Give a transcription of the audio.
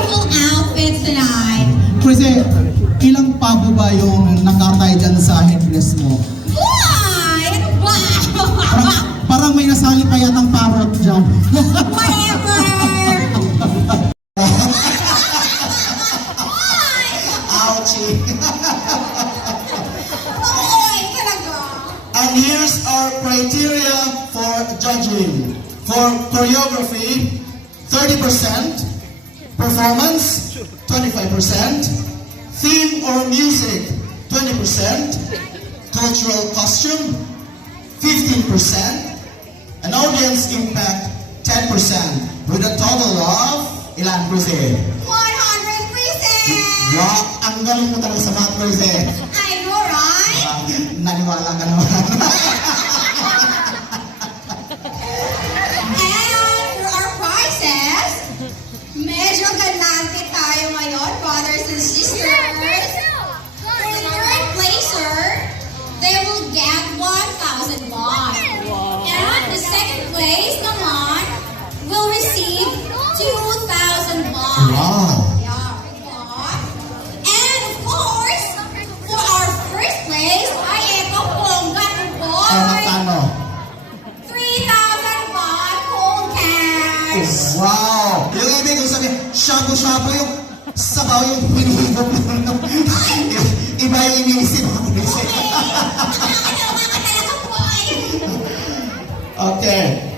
Full outfits tonight. Kasi, ilang pabo ba yung nakatay dyan sa headdress mo? Why? Ano ba? Parang may nasali pa yatang parrot dyan. Whatever! Ouchie! Oy, talaga. And here's our criteria for judging. For choreography, 30%. Performance, 25%. Theme or music, 20%. Cultural costume, 15%. And audience impact, 10%. With a total of, ilan, Cruze? 100%! Wow, ang galing mo talaga sa math, Cruze. I know, right? Naniwala ka naman. And for our prizes, medyo ganante tayo ngayon, brothers and sisters. For the third placer, they will get 1,000 baht. And the second place naman will receive 2,000 baht. Wow. Yeah, baht. And of course, for our first place, ay eto, bongga to boy. Ano? 3,000 baht cold cash. Wow! Yung ibig kong sabihin, shabu-shabu yung sabaw yung hinihigop mo. Iba yung iniisip mo. Nakakatawa ka talaga, boy. Okay.